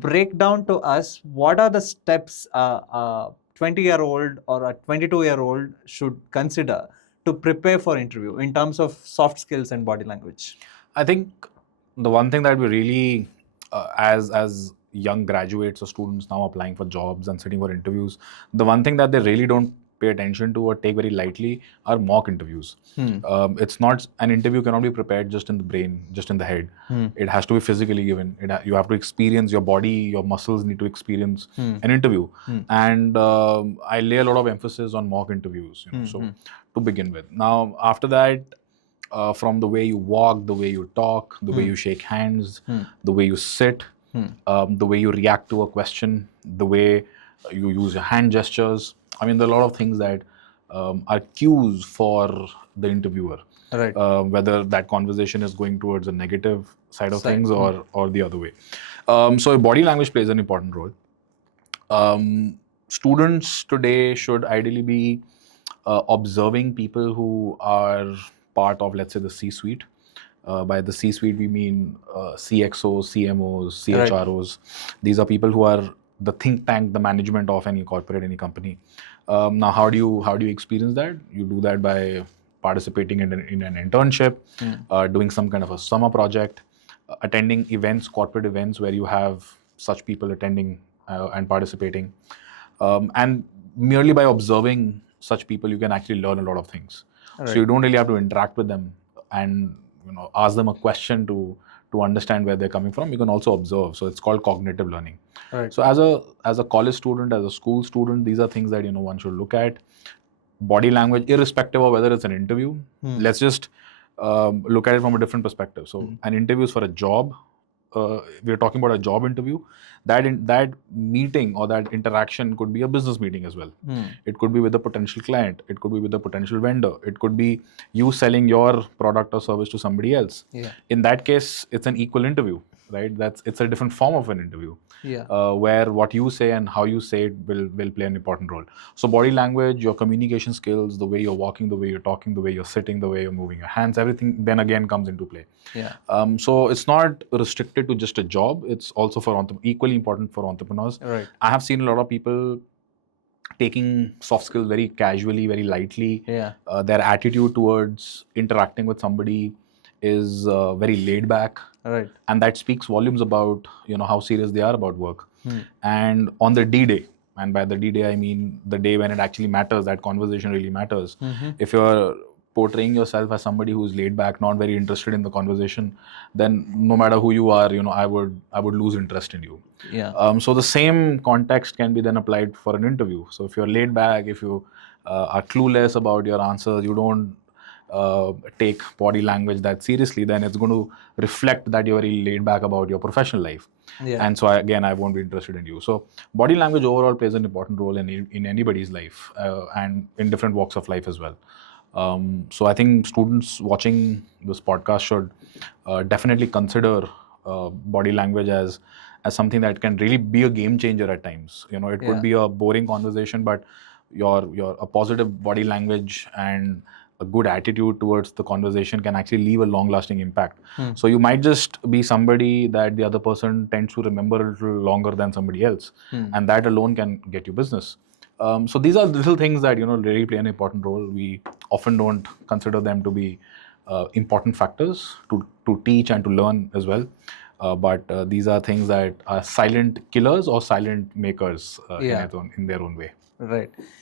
break down to us what are the steps a 20-year-old or a 22-year-old should consider to prepare for interview in terms of soft skills and body language? I think the one thing that we really, as young graduates or students now applying for jobs and sitting for interviews, the one thing that they really don't pay attention to or take very lightly are mock interviews. It's not, an interview cannot be prepared just in the brain, just in the head. It has to be physically given. You have to experience your body, your muscles need to experience an interview. And I lay a lot of emphasis on mock interviews. So to begin with, now after that, from the way you walk, the way you talk, the way you shake hands, the way you sit, the way you react to a question, the way you use your hand gestures. I mean, there are a lot of things that are cues for the interviewer. Right. Whether that conversation is going towards a negative side of things or the other way. So body language plays an important role. Students today should ideally be observing people who are part of, let's say, the C-suite. By the C-suite, we mean CXOs, CMOs, CHROs. Right. These are people who are the think tank, the management of any corporate, any company. Now, how do you experience that? You do that by participating in an internship, doing some kind of a summer project, attending events, corporate events where you have such people attending and participating. And merely by observing such people, you can actually learn a lot of things. Right. So you don't really have to interact with them and ask them a question to understand where they're coming from. You can also observe. So it's called cognitive learning. Right. So as a college student, as a school student, these are things that one should look at. Body language, irrespective of whether it's an interview. Let's just look at it from a different perspective. So an interview is for a job. We're talking about a job interview. That meeting or that interaction could be a business meeting as well. It could be with a potential client. It could be with a potential vendor. It could be you selling your product or service to somebody else. Yeah. In that case, it's an equal interview, right? It's a different form of an interview. Yeah. Where what you say and how you say it will play an important role. So body language, your communication skills, the way you're walking, the way you're talking, the way you're sitting, the way you're moving your hands, everything then again comes into play. Yeah. So it's not restricted to just a job. It's also for equally important for entrepreneurs. Right. I have seen a lot of people taking soft skills very casually, very lightly. Yeah. Their attitude towards interacting with somebody is very laid back. Right. And that speaks volumes about how serious they are about work. And on the D-Day, and by the D-Day I mean the day when it actually matters, that conversation really matters. If you're portraying yourself as somebody who's laid back, not very interested in the conversation, then no matter who you are, I would lose interest in you. Yeah. So the same context can be then applied for an interview. So if you're laid back, if you are clueless about your answers, you don't take body language that seriously, then it's going to reflect that you're very laid back about your professional life. Yeah. And so I won't be interested in you. So body language overall plays an important role in anybody's life and in different walks of life as well. So I think students watching this podcast should definitely consider body language as something that can really be a game changer at times. It could be a boring conversation, but a positive body language and a good attitude towards the conversation can actually leave a long-lasting impact. So you might just be somebody that the other person tends to remember a little longer than somebody else, and that alone can get you business. So these are little things that really play an important role. We often don't consider them to be important factors to teach and to learn as well. But these are things that are silent killers or silent makers in their own way. Right.